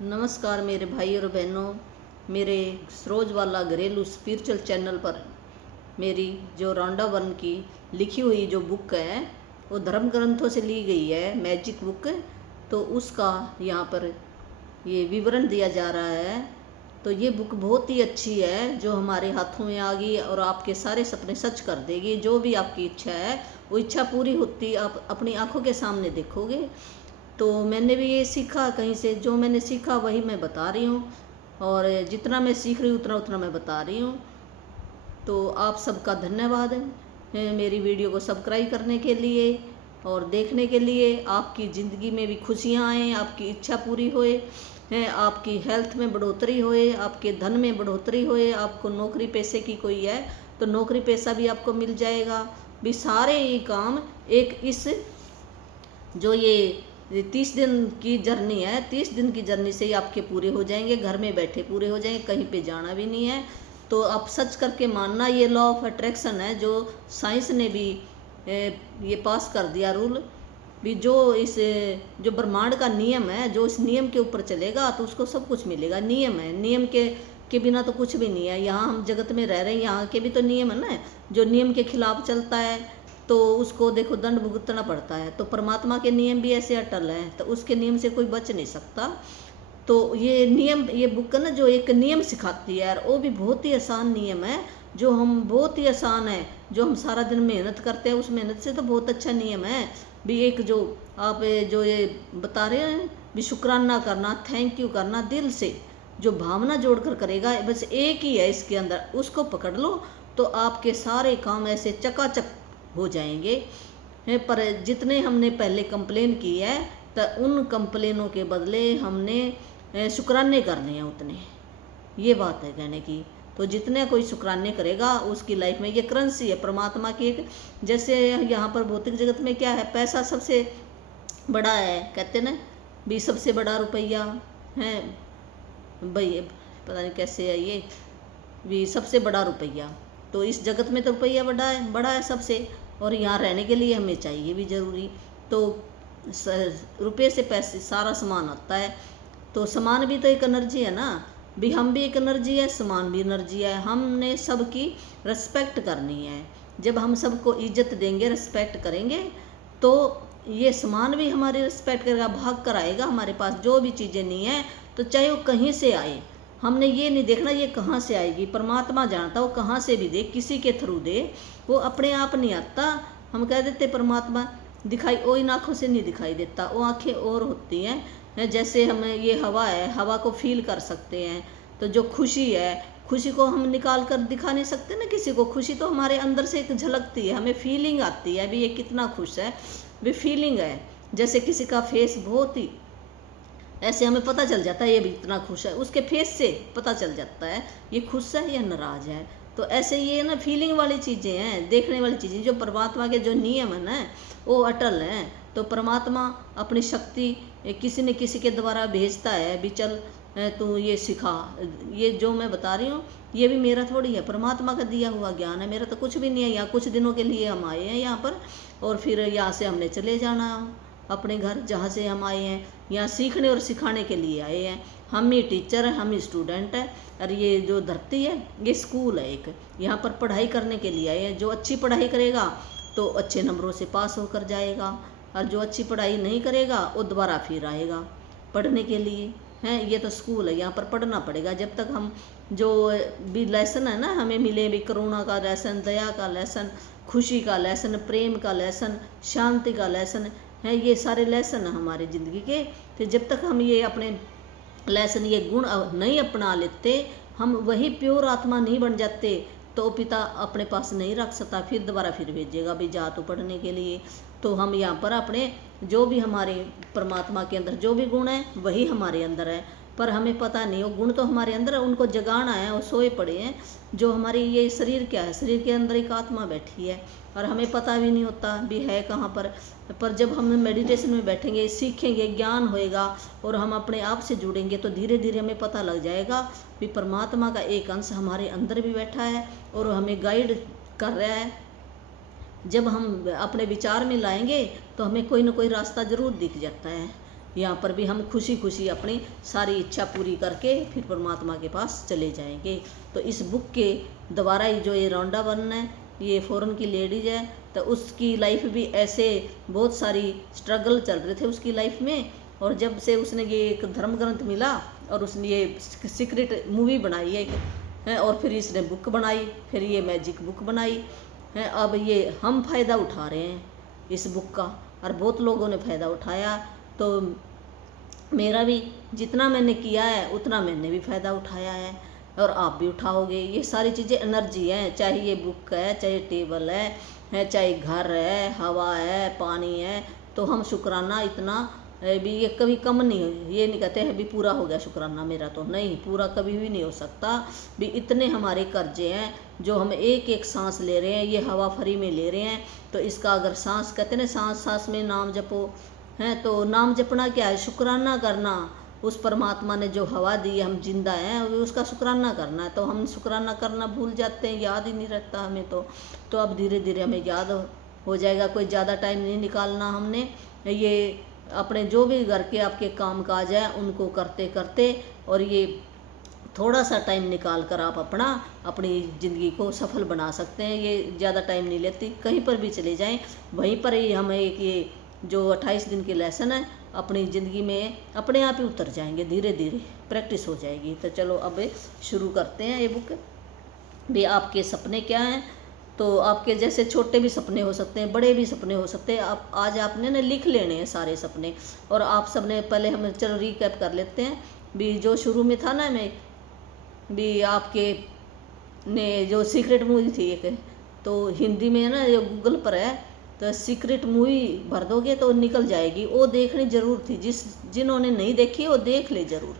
नमस्कार मेरे भाई और बहनों, मेरे सरोजवाला घरेलू स्पिरिचुअल चैनल पर मेरी जो रौंडा वर्ण की लिखी हुई जो बुक है वो धर्म ग्रंथों से ली गई है, मैजिक बुक। तो उसका यहाँ पर ये विवरण दिया जा रहा है। तो ये बुक बहुत ही अच्छी है, जो हमारे हाथों में आ गई और आपके सारे सपने सच कर देगी। जो भी आपकी इच्छा है वो इच्छा पूरी होती आप अपनी आंखों के सामने देखोगे। तो मैंने भी ये सीखा कहीं से, जो मैंने सीखा वही मैं बता रही हूँ, और जितना मैं सीख रही हूँ उतना उतना मैं बता रही हूँ। तो आप सबका धन्यवाद है मेरी वीडियो को सब्सक्राइब करने के लिए और देखने के लिए। आपकी ज़िंदगी में भी खुशियाँ आएँ, आपकी इच्छा पूरी होए, है आपकी हेल्थ में बढ़ोतरी होए, आपके धन में बढ़ोतरी होए। आपको नौकरी पैसे की कोई है तो नौकरी पैसा भी आपको मिल जाएगा। भी सारे ये काम एक इस जो ये 30 दिन की जर्नी है, 30 दिन की जर्नी से ही आपके पूरे हो जाएंगे, घर में बैठे पूरे हो जाएंगे, कहीं पे जाना भी नहीं है। तो आप सच करके मानना, ये लॉ ऑफ अट्रैक्शन है जो साइंस ने भी ये पास कर दिया रूल। भी जो इस जो ब्रह्मांड का नियम है, जो इस नियम के ऊपर चलेगा तो उसको सब कुछ मिलेगा। नियम है, नियम के बिना तो कुछ भी नहीं है। यहाँ हम जगत में रह रहे हैं, यहाँ के भी तो नियम है ना। जो नियम के खिलाफ चलता है तो उसको देखो दंड भुगतना पड़ता है। तो परमात्मा के नियम भी ऐसे अटल हैं, तो उसके नियम से कोई बच नहीं सकता। तो ये नियम, ये बुक है ना जो एक नियम सिखाती है, और वो भी बहुत ही आसान नियम है, जो हम बहुत ही आसान है, जो हम सारा दिन मेहनत करते हैं उस मेहनत से तो बहुत अच्छा नियम है। भी एक जो आप जो ये बता रहे हैं भी शुक्राना करना, थैंक यू करना दिल से, जो भावना जोड़कर करेगा, बस एक ही है इसके अंदर, उसको पकड़ लो तो आपके सारे काम ऐसे चकाचक हो जाएंगे। पर जितने हमने पहले कंप्लेन की है तो उन कंप्लेनों के बदले हमने शुक्राने करने हैं उतने। ये बात है कहने की। तो जितने कोई शुक्राने करेगा उसकी लाइफ में, ये करेंसी है परमात्मा की एक। जैसे यहाँ पर भौतिक जगत में क्या है, पैसा सबसे बड़ा है, कहते ना भी सबसे बड़ा रुपया है भाई, पता नहीं कैसे है ये भी सबसे बड़ा रुपया। तो इस जगत में तो रुपया बड़ा है सबसे, और यहाँ रहने के लिए हमें चाहिए भी ज़रूरी। तो रुपये से पैसे सारा सामान आता है। तो सामान भी तो एक एनर्जी है ना, भी हम भी एक एनर्जी है, सामान भी एनर्जी है। हमने सबकी रिस्पेक्ट करनी है। जब हम सबको इज्जत देंगे, रिस्पेक्ट करेंगे, तो ये सामान भी हमारी रिस्पेक्ट करेगा, भाग कर आएगा हमारे पास। जो भी चीज़ें नहीं है तो चाहे वो कहीं से आए, हमने ये नहीं देखना ये कहाँ से आएगी, परमात्मा जानता वो कहाँ से भी दे, किसी के थ्रू दे, वो अपने आप नहीं आता। हम कह देते परमात्मा दिखाई, वो इन आँखों से नहीं दिखाई देता, वो आँखें और होती हैं। जैसे हम ये हवा है, हवा को फील कर सकते हैं। तो जो खुशी है, खुशी को हम निकाल कर दिखा नहीं सकते ना किसी को। खुशी तो हमारे अंदर से एक झलकती है, हमें फीलिंग आती है भी ये कितना खुश है, भी फीलिंग है। जैसे किसी का फेस बहुत ही ऐसे हमें पता चल जाता है ये भी इतना खुश है, उसके फेस से पता चल जाता है ये खुश है या नाराज है। तो ऐसे ये ना फीलिंग वाली चीज़ें हैं, देखने वाली चीज़ें। जो परमात्मा के जो नियम है ना वो अटल हैं। तो परमात्मा अपनी शक्ति किसी न किसी के द्वारा भेजता है भी, चल तू ये सिखा। ये जो मैं बता रही हूँ ये भी मेरा थोड़ी है, परमात्मा का दिया हुआ ज्ञान है, मेरा तो कुछ भी नहीं है। यहाँ कुछ दिनों के लिए हम आए हैं यहाँ पर, और फिर यहाँ से हमने चले जाना अपने घर जहाँ से हम आए हैं। यहाँ सीखने और सिखाने के लिए आए हैं। हम ही टीचर हैं, हम ही स्टूडेंट हैं, और ये जो धरती है ये स्कूल है एक। यहाँ पर पढ़ाई करने के लिए आए हैं। जो अच्छी पढ़ाई करेगा तो अच्छे नंबरों से पास होकर जाएगा, और जो अच्छी पढ़ाई नहीं करेगा वो दोबारा फिर आएगा पढ़ने के लिए। हैं ये तो स्कूल है, यहाँ पर पढ़ना पड़ेगा। जब तक हम जो भी लेसन है ना हमें मिले भी, करुणा का लेसन, दया का लेसन, खुशी का लेसन, प्रेम का लेसन, शांति का लेसन है, ये सारे लेसन हैं हमारे ज़िंदगी के। तो जब तक हम ये अपने लेसन, ये गुण नहीं अपना लेते, हम वही प्योर आत्मा नहीं बन जाते, तो पिता अपने पास नहीं रख सकता, फिर दोबारा फिर भेजेगा भी जा तो पढ़ने के लिए। तो हम यहाँ पर अपने जो भी हमारे परमात्मा के अंदर जो भी गुण है वही हमारे अंदर है, पर हमें पता नहीं वो गुण तो हमारे अंदर है, उनको जगाना है, वो सोए पड़े हैं। जो हमारी ये शरीर क्या है, शरीर के अंदर एक आत्मा बैठी है, और हमें पता भी नहीं होता भी है कहाँ पर। जब हम मेडिटेशन में बैठेंगे, सीखेंगे, ज्ञान होएगा, और हम अपने आप से जुड़ेंगे, तो धीरे धीरे हमें पता लग जाएगा भी परमात्मा का एक अंश हमारे अंदर भी बैठा है और हमें गाइड कर रहा है। जब हम अपने विचार में लाएंगे तो हमें कोई ना कोई रास्ता ज़रूर दिख जाता है। यहाँ पर भी हम खुशी खुशी अपनी सारी इच्छा पूरी करके फिर परमात्मा के पास चले जाएंगे। तो इस बुक के द्वारा ही जो ये रौंडा वरन है, ये फॉरेन की लेडीज है, तो उसकी लाइफ भी ऐसे बहुत सारी स्ट्रगल चल रहे थे उसकी लाइफ में। और जब से उसने ये एक धर्म ग्रंथ मिला और उसने ये सीक्रेट मूवी बनाई है, और फिर इसने बुक बनाई, फिर ये मैजिक बुक बनाई है। अब ये हम फ़ायदा उठा रहे हैं इस बुक का, और बहुत लोगों ने फ़ायदा उठाया। तो मेरा भी जितना मैंने किया है उतना मैंने भी फ़ायदा उठाया है, और आप भी उठाओगे। ये सारी चीज़ें एनर्जी हैं, चाहे ये बुक है, चाहे टेबल है, चाहे घर है, हवा है, पानी है। तो हम शुक्राना इतना भी ये कभी कम नहीं हो, ये नहीं कहते हैं भी पूरा हो गया शुक्राना मेरा, तो नहीं, पूरा कभी भी नहीं हो सकता भी। इतने हमारे कर्जे हैं जो हम एक एक सांस ले रहे हैं, ये हवा फ्री में ले रहे हैं। तो इसका अगर सांस कहते हैं ना, सांस सांस में नाम जपो हैं, तो नाम जपना क्या है? शुक्राना करना। उस परमात्मा ने जो हवा दी है, हम जिंदा हैं, उसका शुक्राना करना है। तो हम शुक्राना करना भूल जाते हैं, याद ही नहीं रहता हमें। तो अब धीरे धीरे हमें याद हो जाएगा। कोई ज़्यादा टाइम नहीं निकालना हमने। ये अपने जो भी घर के आपके काम काज है उनको करते करते, और ये थोड़ा सा टाइम निकाल कर आप अपनी ज़िंदगी को सफल बना सकते हैं। ये ज़्यादा टाइम नहीं लेती, कहीं पर भी चले जाएं वहीं पर ही हम एक ये जो 28 दिन के लेसन है अपनी ज़िंदगी में अपने आप ही उतर जाएंगे, धीरे धीरे प्रैक्टिस हो जाएगी। तो चलो अब शुरू करते हैं ये बुक। भी आपके सपने क्या हैं? तो आपके जैसे छोटे भी सपने हो सकते हैं, बड़े भी सपने हो सकते हैं। आप आज आपने ना लिख लेने हैं सारे सपने। और आप सबने पहले हम चलो रिकैप कर लेते हैं भी। जो शुरू में था ना, मैं भी आपके ने जो सीक्रेट मूवी थी एक, तो हिंदी में है ना, ये गूगल पर है, तो सीक्रेट मूवी भर दोगे तो निकल जाएगी। वो देखनी ज़रूर थी, जिन्होंने नहीं देखी वो देख ले ज़रूर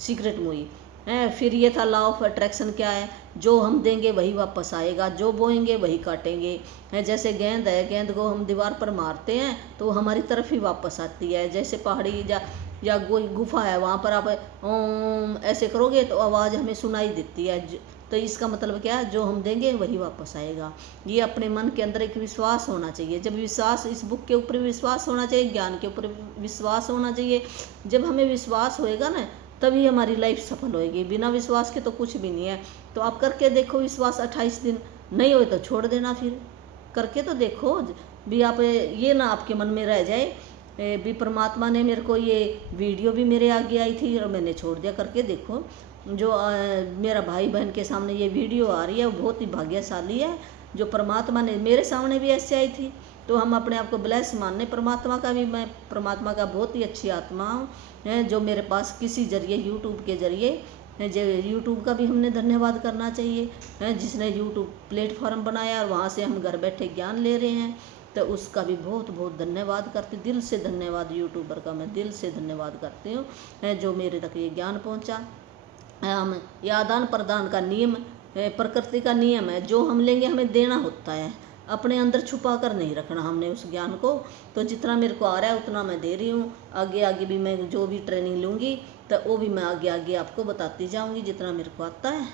सीक्रेट मूवी है। फिर ये था लॉ ऑफ अट्रैक्शन क्या है? जो हम देंगे वही वापस आएगा, जो बोएंगे वही काटेंगे है। जैसे गेंद है, गेंद को हम दीवार पर मारते हैं तो वो हमारी तरफ ही वापस आती है। जैसे पहाड़ी या कोई गुफा है, वहाँ पर आप ओम ऐसे करोगे तो आवाज़ हमें सुनाई देती है। तो इसका मतलब क्या है? जो हम देंगे वही वापस आएगा। ये अपने मन के अंदर एक विश्वास होना चाहिए। जब विश्वास, इस बुक के ऊपर विश्वास होना चाहिए, ज्ञान के ऊपर विश्वास होना चाहिए। जब हमें विश्वास होएगा ना, तभी हमारी लाइफ सफल होएगी। बिना विश्वास के तो कुछ भी नहीं है। तो आप करके देखो विश्वास 28 दिन, नहीं हो तो छोड़ देना, फिर करके तो देखो भी। आप ये ना आपके मन में रह जाए भी परमात्मा ने मेरे को ये वीडियो भी मेरे आगे आई थी और मैंने छोड़ दिया। करके देखो, जो मेरा भाई बहन के सामने ये वीडियो आ रही है वो बहुत ही भाग्यशाली है, जो परमात्मा ने मेरे सामने भी ऐसे आई थी। तो हम अपने आप को ब्लेस मानने परमात्मा का भी। मैं परमात्मा का बहुत ही अच्छी आत्मा हूँ, जो मेरे पास किसी जरिए यूट्यूब के जरिए, यूट्यूब का भी हमने धन्यवाद करना चाहिए, जिसने यूट्यूब प्लेटफॉर्म बनाया और वहाँ से हम घर बैठे ज्ञान ले रहे हैं। तो उसका भी बहुत बहुत धन्यवाद करती, दिल से धन्यवाद। यूट्यूबर का मैं दिल से धन्यवाद करती हूँ, जो मेरे तक ये ज्ञान पहुँचा। हम ये आदान प्रदान का नियम प्रकृति का नियम है। जो हम लेंगे हमें देना होता है, अपने अंदर छुपा कर नहीं रखना हमने उस ज्ञान को। तो जितना मेरे को आ रहा है उतना मैं दे रही हूँ। आगे आगे भी मैं जो भी ट्रेनिंग लूँगी तो वो भी मैं आगे आगे आपको बताती जाऊँगी जितना मेरे को आता है।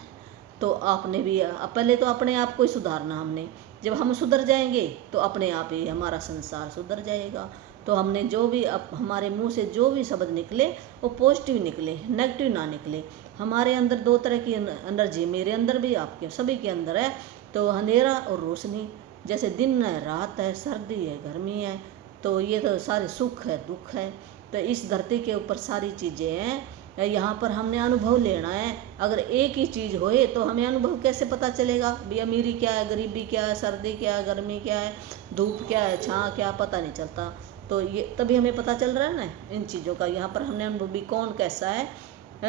तो आपने भी पहले तो अपने आप को ही सुधारना हमने। जब हम सुधर जाएंगे तो अपने आप ही हमारा संसार सुधर जाएगा। तो हमने जो भी हमारे मुंह से जो भी शब्द निकले वो पॉजिटिव निकले, नेगेटिव ना निकले। हमारे अंदर दो तरह की एनर्जी, मेरे अंदर भी आपके सभी के अंदर है। तो अंधेरा और रोशनी, जैसे दिन है रात है, सर्दी है गर्मी है, तो ये तो सारे सुख है दुख है। तो इस धरती के ऊपर सारी चीज़ें हैं, यहाँ पर हमने अनुभव लेना है। अगर एक ही चीज़ होए तो हमें अनुभव कैसे पता चलेगा भी? अमीरी क्या है, गरीबी क्या है, सर्दी क्या है, गर्मी क्या है, धूप क्या है, छाँ क्या, पता नहीं चलता। तो ये तभी हमें पता चल रहा है ना इन चीज़ों का। यहाँ पर हमने अनुभव भी कौन कैसा है,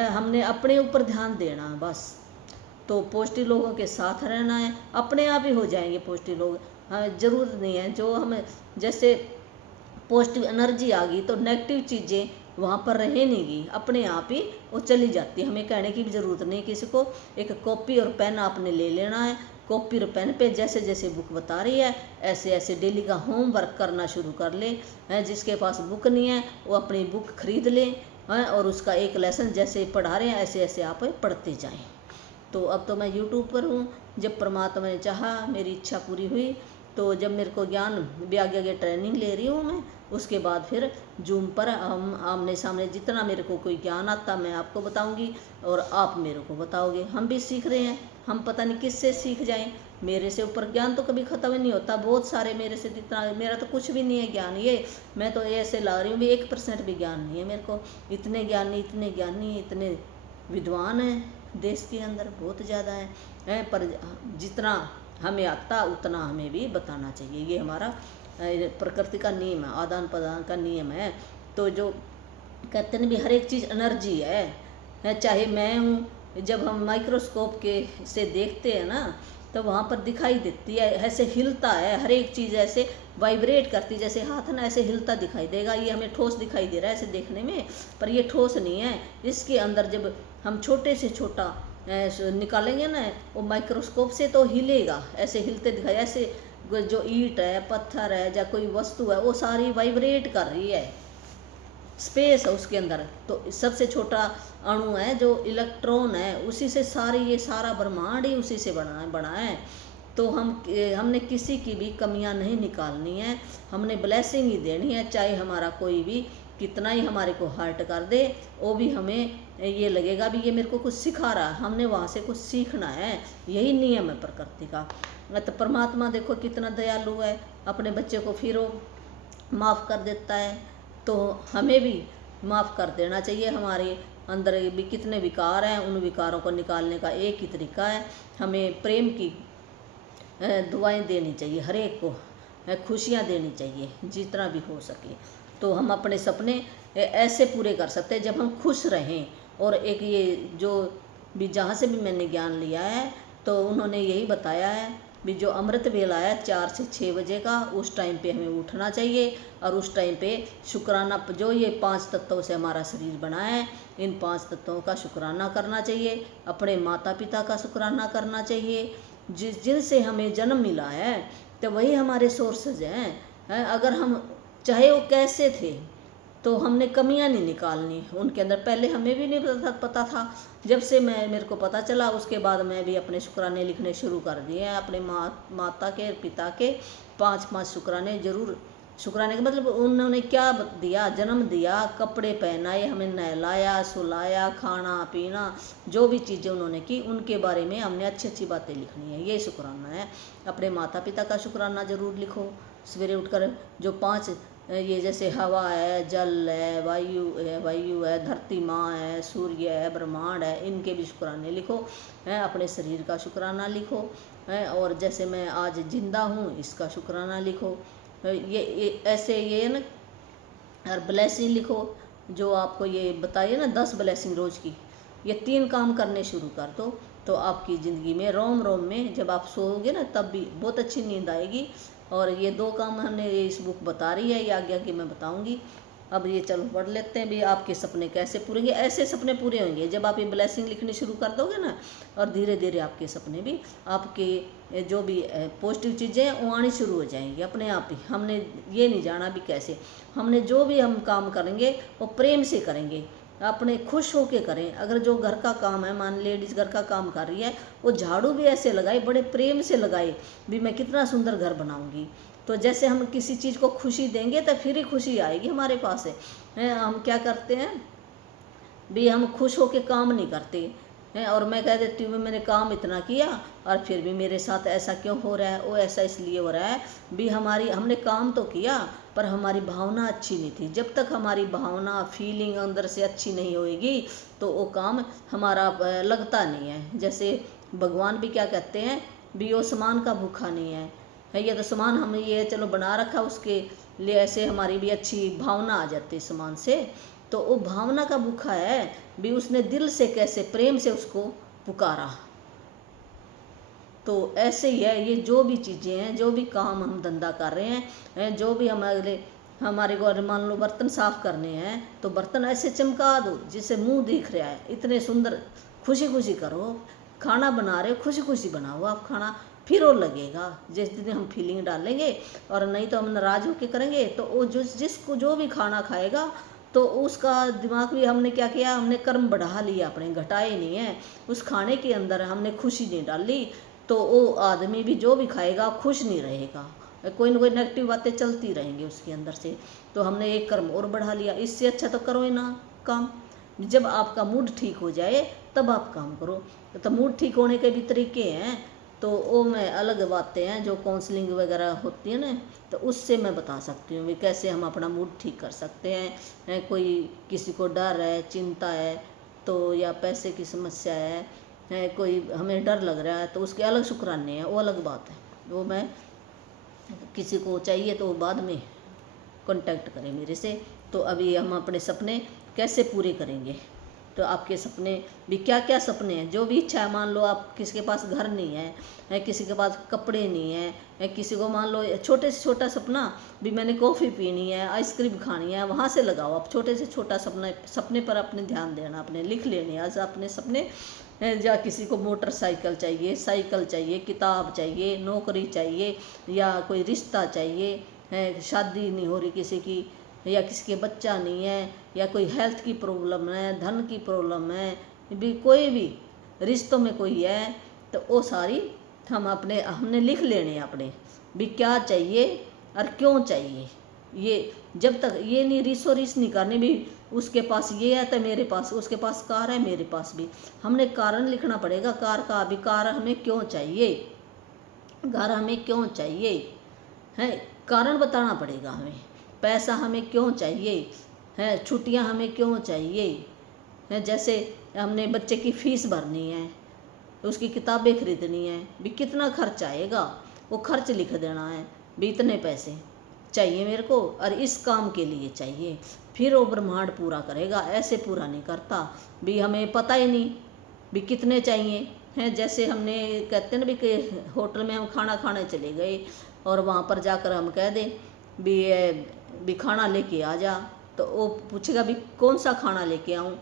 हमने अपने ऊपर ध्यान देना है बस। तो पॉजिटिव लोगों के साथ रहना है, अपने आप ही हो जाएंगे पॉजिटिव लोग। ज़रूरत नहीं है जो हमें, जैसे पॉजिटिव एनर्जी आ गई तो नेगेटिव चीज़ें वहाँ पर रहे नहीं गई, अपने आप ही वो चली जाती है। हमें कहने की भी ज़रूरत नहीं किसी को। एक कॉपी और पेन आपने ले लेना है। कॉपी और पेन पे जैसे जैसे बुक बता रही है ऐसे ऐसे डेली का होमवर्क करना शुरू कर ले। जिसके पास बुक नहीं है वो अपनी बुक खरीद ले, और उसका एक लेसन जैसे पढ़ा रहे हैं ऐसे ऐसे आप पढ़ते जाएं। तो अब तो मैं यूट्यूब पर हूँ। जब परमात्मा ने चाहा, मेरी इच्छा पूरी हुई, तो जब मेरे को ज्ञान भी आगे आगे ट्रेनिंग ले रही हूँ मैं, उसके बाद फिर जूम पर हम आमने सामने जितना मेरे को कोई ज्ञान आता मैं आपको बताऊंगी और आप मेरे को बताओगे। हम भी सीख रहे हैं, हम पता नहीं किससे सीख जाएं। मेरे से ऊपर ज्ञान तो कभी ख़त्म ही नहीं होता, बहुत सारे मेरे से जितना, मेरा तो कुछ भी नहीं है ज्ञान, ये मैं तो ऐसे ला रही हूँ भी 1% भी ज्ञान नहीं है मेरे को। इतने ज्ञानी इतने विद्वान हैं देश के अंदर, बहुत ज़्यादा है, पर जितना हमें आता उतना हमें भी बताना चाहिए। ये हमारा प्रकृति का नियम है, आदान प्रदान का नियम है। तो जो कहते हैं भी हर एक चीज़ एनर्जी है, चाहे मैं हूँ, जब हम माइक्रोस्कोप के से देखते हैं ना तो वहाँ पर दिखाई देती है, ऐसे हिलता है हर एक चीज़, ऐसे वाइब्रेट करती, जैसे हाथ ना ऐसे हिलता दिखाई देगा। ये हमें ठोस दिखाई दे रहा है ऐसे देखने में, पर ये ठोस नहीं है। इसके अंदर जब हम छोटे से छोटा निकालेंगे ना वो माइक्रोस्कोप से तो हिलेगा, ऐसे हिलते दिखाई, ऐसे जो ईंट है, पत्थर है, या कोई वस्तु है, वो सारी वाइब्रेट कर रही है, स्पेस है उसके अंदर। तो सबसे छोटा अणु है जो इलेक्ट्रॉन है, उसी से सारी ये सारा ब्रह्मांड ही उसी से बना है। तो हमने किसी की भी कमियां नहीं निकालनी है, हमने ब्लेसिंग ही देनी है। चाहे हमारा कोई भी कितना ही हमारे को हर्ट कर दे, वो भी हमें ये लगेगा भी ये मेरे को कुछ सिखा रहा है, हमने वहाँ से कुछ सीखना है। यही नियम है प्रकृति का। तो परमात्मा देखो कितना दयालु है, अपने बच्चे को फिर वो माफ़ कर देता है, तो हमें भी माफ़ कर देना चाहिए। हमारे अंदर भी कितने विकार हैं, उन विकारों को निकालने का एक ही तरीका है, हमें प्रेम की दुआएं देनी चाहिए, हर एक को खुशियाँ देनी चाहिए जितना भी हो सके। तो हम अपने सपने ऐसे पूरे कर सकते हैं जब हम खुश रहें। और एक ये जो भी जहाँ से भी मैंने ज्ञान लिया है तो उन्होंने यही बताया है भी जो अमृत वेला है 4 से 6 बजे का, उस टाइम पे हमें उठना चाहिए और उस टाइम पे शुक्राना, जो ये 5 तत्वों से हमारा शरीर बना है, इन 5 तत्वों का शुक्राना करना चाहिए, अपने माता पिता का शुक्राना करना चाहिए, जिनसे हमें जन्म मिला है, तो वही हमारे सोर्सेज हैं। अगर हम चाहे वो कैसे थे तो हमने कमियां नहीं निकालनी उनके अंदर। पहले हमें भी नहीं पता था, जब से मेरे को पता चला उसके बाद मैं भी अपने शुक्राने लिखने शुरू कर दिए हैं। अपने माता के पिता के 5-5 शुक्राने जरूर। शुक्राने का मतलब उन्होंने क्या दिया, जन्म दिया, कपड़े पहनाए, हमें नहलाया सुलाया, खाना पीना, जो भी चीज़ें उन्होंने की उनके बारे में हमने अच्छी अच्छी बातें लिखनी है, ये शुक्राना है। अपने माता पिता का शुक्राना जरूर लिखो सवेरे उठकर। जो 5 ये जैसे हवा है, जल है, वायु है, धरती माँ है, सूर्य है, ब्रह्मांड है, इनके भी शुक्राने लिखो। अपने शरीर का शुक्राना लिखो, और जैसे मैं आज जिंदा हूँ इसका शुक्राना लिखो। ये ऐसे ये ना, और ब्लेसिंग लिखो जो आपको ये बताइए ना 10 ब्लेसिंग रोज़ की, ये 3 काम करने शुरू कर दो तो आपकी ज़िंदगी में रोम रोम में जब आप सोओगे ना तब भी बहुत अच्छी नींद आएगी। और ये 2 काम हमने इस बुक बता रही है, ये आगे आगे मैं बताऊंगी। अब ये चलो पढ़ लेते हैं भी आपके सपने कैसे पूरे होंगे। ऐसे सपने पूरे होंगे जब आप ये ब्लेसिंग लिखनी शुरू कर दोगे ना, और धीरे धीरे आपके सपने भी, आपके जो भी पॉजिटिव चीज़ें हैं वो आनी शुरू हो जाएंगी अपने आप ही। हमने ये नहीं जाना भी कैसे, हमने जो भी हम काम करेंगे वो प्रेम से करेंगे, अपने खुश होके करें। अगर जो घर का काम है, मान लेडीज़ घर का काम कर रही है, वो झाड़ू भी ऐसे लगाए, बड़े प्रेम से लगाए भी मैं कितना सुंदर घर बनाऊंगी। तो जैसे हम किसी चीज़ को खुशी देंगे तो फिर ही खुशी आएगी हमारे पास है। हम क्या करते हैं भी, हम खुश होके काम नहीं करते हैं, और मैं कह देती हूँ मैंने काम इतना किया और फिर भी मेरे साथ ऐसा क्यों हो रहा है, वो ऐसा इसलिए हो रहा है भी हमने काम तो किया पर हमारी भावना अच्छी नहीं थी। जब तक हमारी भावना फीलिंग अंदर से अच्छी नहीं होएगी तो वो काम हमारा लगता नहीं है। जैसे भगवान भी क्या कहते हैं भी वो समान का भूखा नहीं है, ये तो समान हम ये चलो बना रखा उसके लिए, ऐसे हमारी भी अच्छी भावना आ जाती है समान से। तो वो भावना का भूखा है भी, उसने दिल से कैसे प्रेम से उसको पुकारा। तो ऐसे ही है ये जो भी चीज़ें हैं, जो भी काम हम धंधा कर रहे हैं, जो भी हमारे को मान लो बर्तन साफ करने हैं तो बर्तन ऐसे चमका दो जिससे मुंह दिख रहा है, इतने सुंदर, खुशी खुशी करो। खाना बना रहे हो खुशी खुशी बनाओ आप खाना, फिर वो लगेगा। जिस दिन हम फीलिंग डालेंगे और नहीं तो हम नाराज होकर करेंगे तो वो जिसको जो भी खाना खाएगा तो उसका दिमाग भी हमने क्या किया, हमने कर्म बढ़ा लिया अपने, घटाए नहीं है। उस खाने के अंदर हमने खुशी नहीं डाली तो वो आदमी भी जो भी खाएगा खुश नहीं रहेगा, कोई ना कोई नेगेटिव बातें चलती रहेंगी उसके अंदर से। तो हमने एक कर्म और बढ़ा लिया, इससे अच्छा तो करो ही ना काम। जब आपका मूड ठीक हो जाए तब आप काम करो। तो मूड ठीक होने के भी तरीके हैं, तो वो मैं अलग बातें हैं जो काउंसलिंग वगैरह होती है ना, तो उससे मैं बता सकती हूँ भी कैसे हम अपना मूड ठीक कर सकते हैं। कोई किसी को डर है, चिंता है, तो या पैसे की समस्या है, कोई हमें डर लग रहा है, तो उसके अलग शुक्राने हैं, वो अलग बात है। वो मैं किसी को चाहिए तो बाद में कांटेक्ट करें मेरे से। तो अभी हम अपने सपने कैसे पूरे करेंगे। तो आपके सपने भी क्या क्या सपने हैं, जो भी इच्छा है, मान लो आप किसी के पास घर नहीं है, किसी के पास कपड़े नहीं है, किसी को मान लो छोटे से छोटा सपना भी मैंने कॉफ़ी पीनी है, आइसक्रीम खानी है, वहाँ से लगाओ आप छोटे से छोटा सपने पर अपने ध्यान देना, अपने लिख लेने आज अपने सपने। या किसी को मोटरसाइकिल चाहिए, साइकिल चाहिए, किताब चाहिए, नौकरी चाहिए, या कोई रिश्ता चाहिए, शादी नहीं हो रही किसी की, या किसी के बच्चा नहीं है, या कोई हेल्थ की प्रॉब्लम है, धन की प्रॉब्लम है, भी कोई भी रिश्तों में कोई है, तो वो सारी हमने लिख लेने हैं अपने भी क्या चाहिए और क्यों चाहिए। ये जब तक ये नहीं रीस नहीं करनी भी उसके पास ये है तो मेरे पास, उसके पास कार है मेरे पास भी, हमने कारण लिखना पड़ेगा। कार का भी, कार हमें क्यों चाहिए, घर हमें क्यों चाहिए है, कारण बताना पड़ेगा हमें। पैसा हमें क्यों चाहिए है, छुट्टियां हमें क्यों चाहिए है। जैसे हमने बच्चे की फीस भरनी है, उसकी किताबें खरीदनी है, भी कितना खर्च आएगा, वो खर्च लिख देना है भी इतने पैसे चाहिए मेरे को और इस काम के लिए चाहिए, फिर वो ब्रह्मांड पूरा करेगा। ऐसे पूरा नहीं करता भी, हमें पता ही नहीं भी कितने चाहिए हैं। जैसे हमने कहते हैं ना भी कि होटल में हम खाना खाने चले गए और वहाँ पर जाकर हम कह दें भी खाना लेके आ जा, तो वो पूछेगा भी कौन सा खाना लेके आऊँ,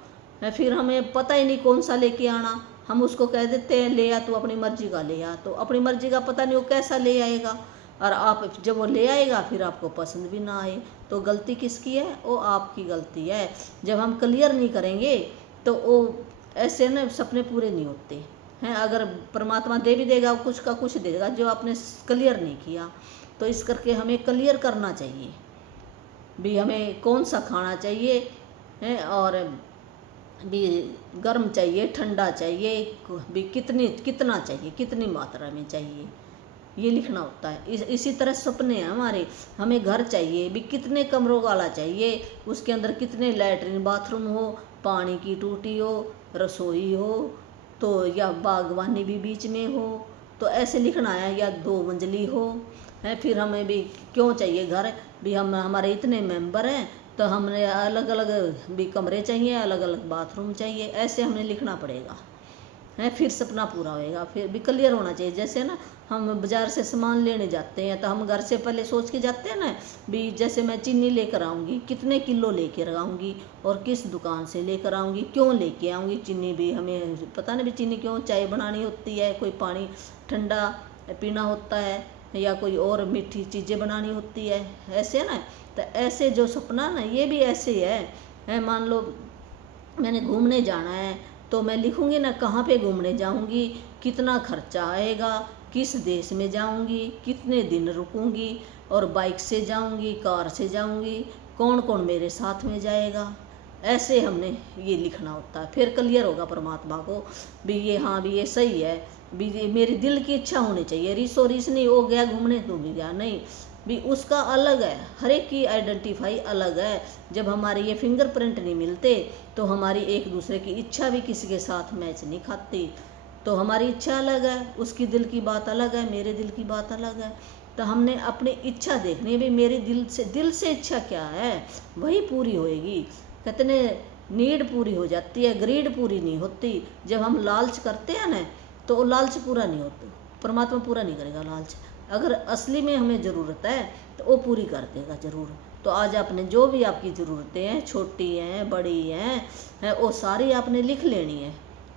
फिर हमें पता ही नहीं कौन सा लेके आना, हम उसको कह देते हैं ले आ, तू अपनी मर्जी का ले आ, तो अपनी मर्जी का पता नहीं वो कैसा ले आएगा, और आप जब वो ले आएगा फिर आपको पसंद भी ना आए, तो गलती किसकी है, वो आपकी गलती है। जब हम क्लियर नहीं करेंगे तो वो ऐसे ना सपने पूरे नहीं होते हैं। अगर परमात्मा दे भी देगा कुछ का कुछ देगा, जो आपने क्लियर नहीं किया, तो इस करके हमें क्लियर करना चाहिए भी हमें कौन सा खाना चाहिए है, और भी गर्म चाहिए, ठंडा चाहिए, भी कितना चाहिए, कितनी मात्रा में चाहिए, ये लिखना होता है। इसी तरह सपने हैं हमारे, हमें घर चाहिए भी कितने कमरों वाला चाहिए, उसके अंदर कितने लैट्रिन बाथरूम हो, पानी की टूटी हो, रसोई हो, तो या बागवानी भी बीच में हो, तो ऐसे लिखना है, या 2 मंजिली हो है। फिर हमें भी क्यों चाहिए घर, भी हमारे इतने मेंबर हैं तो हमने अलग अलग भी कमरे चाहिए, अलग अलग बाथरूम चाहिए, ऐसे हमने लिखना पड़ेगा है, फिर सपना पूरा होएगा। फिर भी क्लियर होना चाहिए। जैसे ना हम बाज़ार से सामान लेने जाते हैं तो हम घर से पहले सोच के जाते हैं ना भी, जैसे मैं चीनी लेकर आऊँगी, कितने किलो लेकर आऊँगी और किस दुकान से लेकर आऊँगी, क्यों लेके आऊँगी। चीनी भी हमें पता नहीं भी चीनी क्यों, चाय बनानी होती है, कोई पानी ठंडा पीना होता है, या कोई और मीठी चीज़ें बनानी होती है, ऐसे ना। तो ऐसे जो सपना ना ये भी ऐसे है। मान लो मैंने घूमने जाना है तो मैं लिखूँगी ना कहाँ पे घूमने जाऊँगी, कितना खर्चा आएगा, किस देश में जाऊँगी, कितने दिन रुकूँगी, और बाइक से जाऊँगी, कार से जाऊँगी, कौन कौन मेरे साथ में जाएगा, ऐसे हमने ये लिखना होता है। फिर क्लियर होगा परमात्मा को भी ये, हाँ भी ये सही है, भी ये मेरी दिल की इच्छा होनी चाहिए। रीस नहीं हो गया घूमने तो भी गया नहीं, भी उसका अलग है, हर एक की आइडेंटिफाई अलग है। जब हमारे ये फिंगरप्रिंट नहीं मिलते तो हमारी एक दूसरे की इच्छा भी किसी के साथ मैच नहीं खाती। तो हमारी इच्छा अलग है, उसकी दिल की बात अलग है, मेरे दिल की बात अलग है। तो हमने अपनी इच्छा देखनी है भी मेरे दिल से इच्छा क्या है, वही पूरी होएगी। कहते ने नीड पूरी हो जाती है, ग्रीड पूरी नहीं होती। जब हम लालच करते हैं ना तो लालच पूरा नहीं होता, परमात्मा पूरा नहीं करेगा लालच। अगर असली में हमें ज़रूरत है तो वो पूरी कर देगा ज़रूर। तो आज आपने जो भी आपकी ज़रूरतें हैं, छोटी हैं बड़ी हैं, वो सारी आपने लिख लेनी है,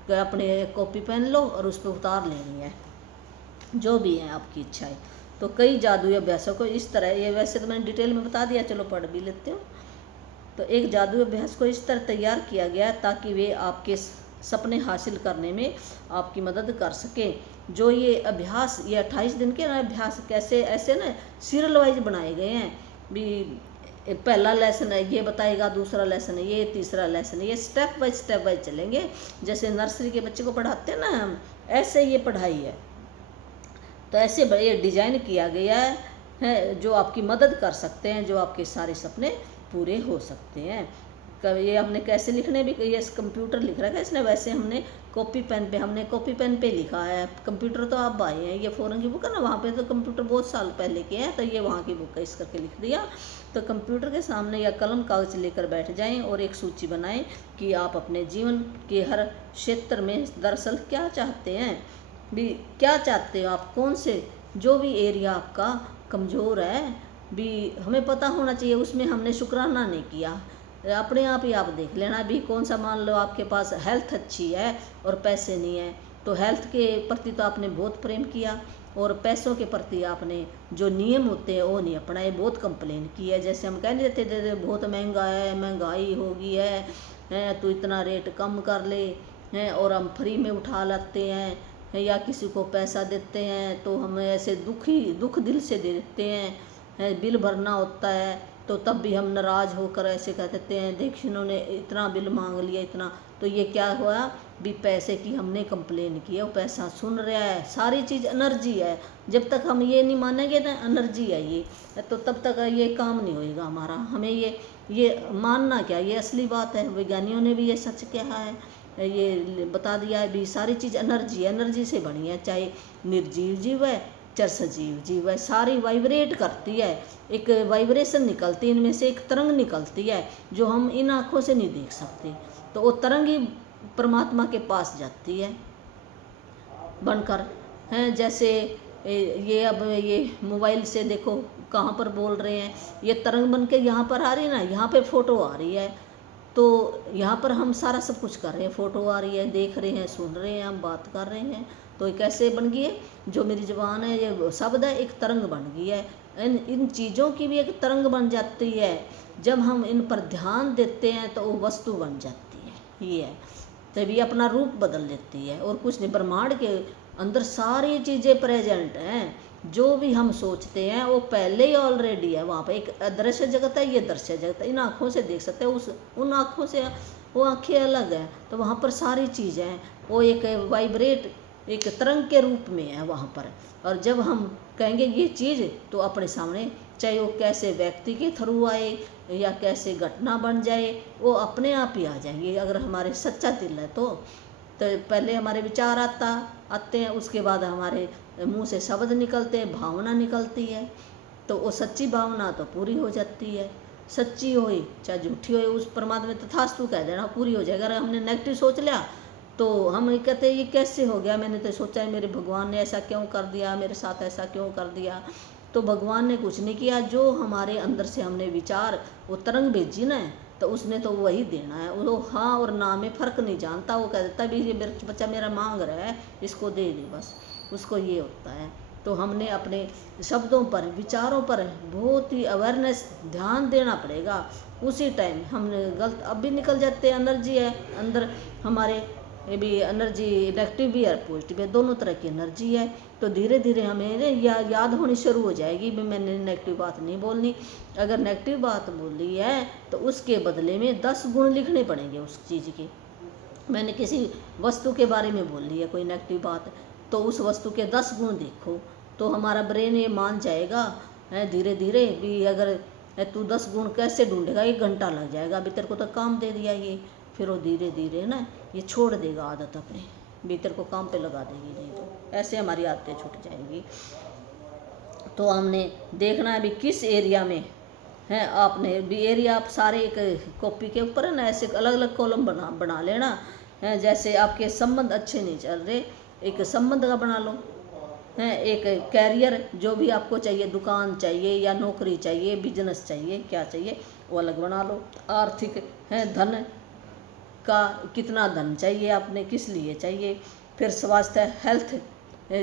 कि अपने कॉपी पेन लो और उस पर उतार लेनी है जो भी है आपकी इच्छाएं। तो कई जादुई अभ्यासों को इस तरह, ये वैसे तो मैंने डिटेल में बता दिया, चलो पढ़ भी लेते हो। तो एक जादुई अभ्यास को इस तरह तैयार किया गया ताकि वे आपके सपने हासिल करने में आपकी मदद कर सके। जो ये अभ्यास, ये 28 दिन के ना अभ्यास कैसे ऐसे ना सीरियल वाइज बनाए गए हैं भी। पहला लेसन है ये बताएगा, दूसरा लेसन है ये, तीसरा लेसन है ये, स्टेप बाय चलेंगे। जैसे नर्सरी के बच्चे को पढ़ाते हैं ना हम, ऐसे ये पढ़ाई है। तो ऐसे बड़े डिजाइन किया गया है जो आपकी मदद कर सकते हैं, जो आपके सारे सपने पूरे हो सकते हैं। ये हमने कैसे लिखने भी, ये कंप्यूटर लिख रखा है इसने, वैसे हमने कॉपी पेन पे लिखा है। कंप्यूटर तो आप आए हैं, ये फॉरेन की बुक है ना, वहाँ पे तो कंप्यूटर बहुत साल पहले के हैं, तो ये वहाँ की बुक है, इस करके लिख दिया। तो कंप्यूटर के सामने या कलम कागज लेकर बैठ जाएं और एक सूची बनाएं कि आप अपने जीवन के हर क्षेत्र में दरअसल क्या चाहते हैं भी। क्या चाहते हो आप, कौन से जो भी एरिया आपका कमज़ोर है भी, हमें पता होना चाहिए। उसमें हमने शुक्राना नहीं किया, अपने आप ही आप देख लेना भी। कौन सा, मान लो आपके पास हेल्थ अच्छी है और पैसे नहीं है, तो हेल्थ के प्रति तो आपने बहुत प्रेम किया, और पैसों के प्रति आपने जो नियम होते हैं वो नहीं अपनाए, बहुत कंप्लेन की है। जैसे हम कह देते थे बहुत महंगा है, महंगाई हो गई है, तो इतना रेट कम कर ले हैं, और हम फ्री में उठा लाते हैं, या किसी को पैसा देते हैं तो हमें ऐसे दुख दिल से दे देते हैं। बिल भरना होता है तो तब भी हम नाराज़ होकर ऐसे कह देते हैं, देख इन्होंने इतना बिल मांग लिया इतना। तो ये क्या हुआ भी, पैसे की हमने कंप्लेन की है, वो पैसा सुन रहा है। सारी चीज़ एनर्जी है, जब तक हम ये नहीं मानेंगे ना एनर्जी है ये, तो तब तक ये काम नहीं होएगा हमारा। हमें ये मानना क्या, ये असली बात है। वैज्ञानिकों ने भी ये सच कहा है, ये बता दिया है भी। सारी चीज़ एनर्जी से बनी है, चाहे निर्जीव जीव है चाहे सजीव जीव है, सारी वाइब्रेट करती है। एक वाइब्रेशन निकलती है, इनमें से एक तरंग निकलती है जो हम इन आँखों से नहीं देख सकते। तो वो तरंग ही परमात्मा के पास जाती है बनकर, हैं। जैसे ये अब ये मोबाइल से देखो कहाँ पर बोल रहे हैं, ये तरंग बन के यहाँ पर आ रही है ना, यहाँ पे फ़ोटो आ रही है, तो यहाँ पर हम सारा सब कुछ कर रहे हैं, फ़ोटो आ रही है, देख रहे हैं, सुन रहे हैं, हम बात कर रहे हैं। तो ये कैसे बन गई है, जो मेरी ज़ुबान है, ये शब्द है, एक तरंग बन गई है। इन चीज़ों की भी एक तरंग बन जाती है। जब हम इन पर ध्यान देते हैं तो वो वस्तु बन जाती है, ये है। तभी अपना रूप बदल लेती है, और कुछ नहीं। ब्रह्मांड के अंदर सारी चीज़ें प्रेजेंट हैं। जो भी हम सोचते हैं वो पहले ही ऑलरेडी है वहाँ पे। एक अदृश्य जगत है, ये दृश्य जगत है, इन आँखों से देख सकते हैं, उन आँखों से वो आँखें अलग हैं। तो वहाँ पर सारी चीज़ें हैं, वो एक वाइब्रेट, एक तरंग के रूप में है वहाँ पर। और जब हम कहेंगे ये चीज़, तो अपने सामने, चाहे वो कैसे व्यक्ति के थ्रू आए या कैसे घटना बन जाए, वो अपने आप ही आ जाएंगे अगर हमारे सच्चा दिल है तो। पहले हमारे विचार आते हैं, उसके बाद हमारे मुंह से शब्द निकलते हैं, भावना निकलती है। तो वो सच्ची भावना तो पूरी हो जाती है, सच्ची होए चाहे झूठी होए, उस परमात्मा तथास्तु कह देना, पूरी हो जाएगा। अगर हमने नेगेटिव सोच लिया तो हम कहते हैं ये कैसे हो गया, मैंने तो सोचा है मेरे भगवान ने ऐसा क्यों कर दिया, मेरे साथ ऐसा क्यों कर दिया। तो भगवान ने कुछ नहीं किया, जो हमारे अंदर से हमने विचार वो तरंग भेजी ना, तो उसने तो वही देना है। वो हाँ और ना में फ़र्क नहीं जानता, वो कह देता भी ये मेरा बच्चा मेरा मांग रहा है, इसको दे दे बस, उसको ये होता है। तो हमने अपने शब्दों पर, विचारों पर बहुत ही अवेयरनेस, ध्यान देना पड़ेगा। उसी टाइम हमने गलत अब भी निकल जाते हैं। एनर्जी है अंदर हमारे, ये भी एनर्जी नेगेटिव भी है पॉजिटिव है, दोनों तरह की एनर्जी है। तो धीरे धीरे हमें याद होनी शुरू हो जाएगी भी मैंने नेगेटिव बात नहीं बोलनी। अगर नेगेटिव बात बोली है तो उसके बदले में 10 गुण लिखने पड़ेंगे उस चीज़ के। मैंने किसी वस्तु के बारे में बोल ली है कोई नेगेटिव बात, तो उस वस्तु के 10 गुण देखो, तो हमारा ब्रेन ये मान जाएगा है धीरे धीरे भी। अगर तू 10 गुण कैसे ढूंढेगा, 1 घंटा लग जाएगा। अभी तेरे को तो काम दे दिया ये, फिर वो धीरे धीरे ना ये छोड़ देगा आदत अपने, भीतर को काम पे लगा देगी, नहीं तो ऐसे हमारी आदतें छूट जाएंगी। तो हमने देखना है भी किस एरिया में है आपने भी। एरिया आप सारे एक कॉपी के ऊपर है ना, ऐसे अलग अलग कॉलम बना लेना है। जैसे आपके संबंध अच्छे नहीं चल रहे, एक संबंध का बना लो है। एक कैरियर, जो भी आपको चाहिए, दुकान चाहिए या नौकरी चाहिए, बिजनेस चाहिए, क्या चाहिए वो अलग बना लो। आर्थिक है, धन का कितना धन चाहिए आपने, किस लिए चाहिए। फिर स्वास्थ्य, हेल्थ,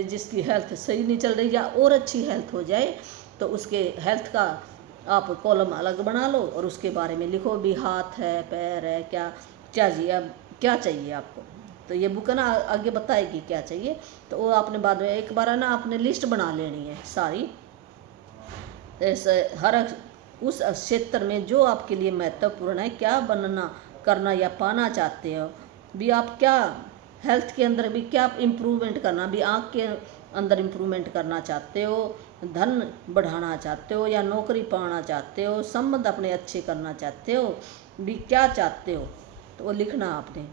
जिसकी हेल्थ सही नहीं चल रही या और अच्छी हेल्थ हो जाए तो उसके हेल्थ का आप कॉलम अलग बना लो और उसके बारे में लिखो भी। हाथ है, पैर है, क्या चाहिए, अब क्या चाहिए आपको, तो ये बुक है ना आगे बताएगी क्या चाहिए, तो वो आपने बाद में एक बार है ना आपने लिस्ट बना लेनी है सारी, ऐसे हर उस क्षेत्र में जो आपके लिए महत्वपूर्ण है, क्या बनना करना या पाना चाहते हो भी, आप क्या हेल्थ के अंदर भी क्या इम्प्रूवमेंट करना भी, आँख के अंदर इम्प्रूवमेंट करना चाहते हो, धन बढ़ाना चाहते हो या नौकरी पाना चाहते हो, संबंध अपने अच्छे करना चाहते हो भी, क्या चाहते हो, तो वो लिखना आपने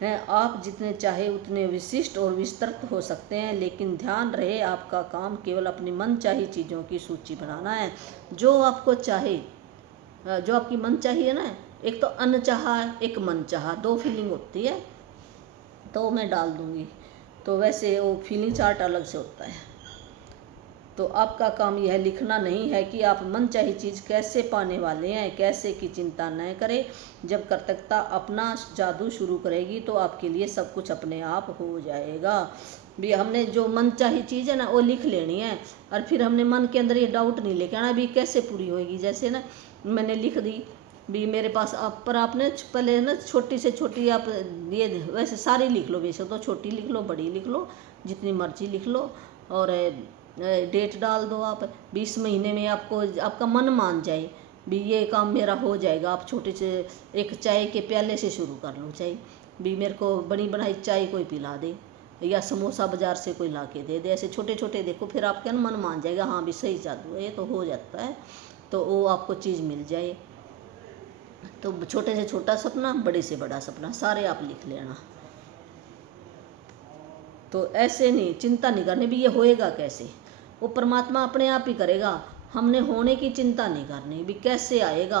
है। आप जितने चाहे उतने विशिष्ट और विस्तृत हो सकते हैं, लेकिन ध्यान रहे आपका काम केवल अपनी मनचाही चीज़ों की सूची बनाना है। जो आपको चाहे, जो आपकी मन चाहिए ना, एक तो अनचाहा एक मन चाहा, दो फीलिंग होती है, तो मैं डाल दूंगी। तो वैसे वो फीलिंग चार्ट अलग से होता है। तो आपका काम यह लिखना नहीं है कि आप मनचाही चीज़ कैसे पाने वाले हैं, कैसे की चिंता न करें। जब कर्तव्यता अपना जादू शुरू करेगी तो आपके लिए सब कुछ अपने आप हो जाएगा। भी हमने जो मनचाही चीज़ है ना वो लिख लेनी है, और फिर हमने मन के अंदर ये डाउट नहीं लेके आना भी कैसे पूरी होएगी। जैसे ना मैंने लिख दी भी मेरे पास, आप पर आपने पहले ना छोटी से छोटी आप ये वैसे सारी लिख लो, वैसे तो छोटी लिख लो, बड़ी लिख लो, जितनी मर्जी लिख लो, और डेट डाल दो आप। 20 महीने में आपको आपका मन मान जाए भी ये काम मेरा हो जाएगा। आप छोटे से एक चाय के प्याले से शुरू कर लो, चाय भी मेरे को बनी बनाई चाय कोई पिला दे, या समोसा बाजार से कोई ला के दे दे, ऐसे छोटे छोटे देखो, फिर आपका मन मान जाएगा हाँ भी सही जादू है, ये तो हो जाता है, तो वो आपको चीज़ मिल जाए। तो छोटे से छोटा सपना, बड़े से बड़ा सपना, सारे आप लिख लेना। तो ऐसे नहीं चिंता नहीं करनी भी ये होएगा कैसे, वो परमात्मा अपने आप ही करेगा। हमने होने की चिंता नहीं करनी भी, कैसे आएगा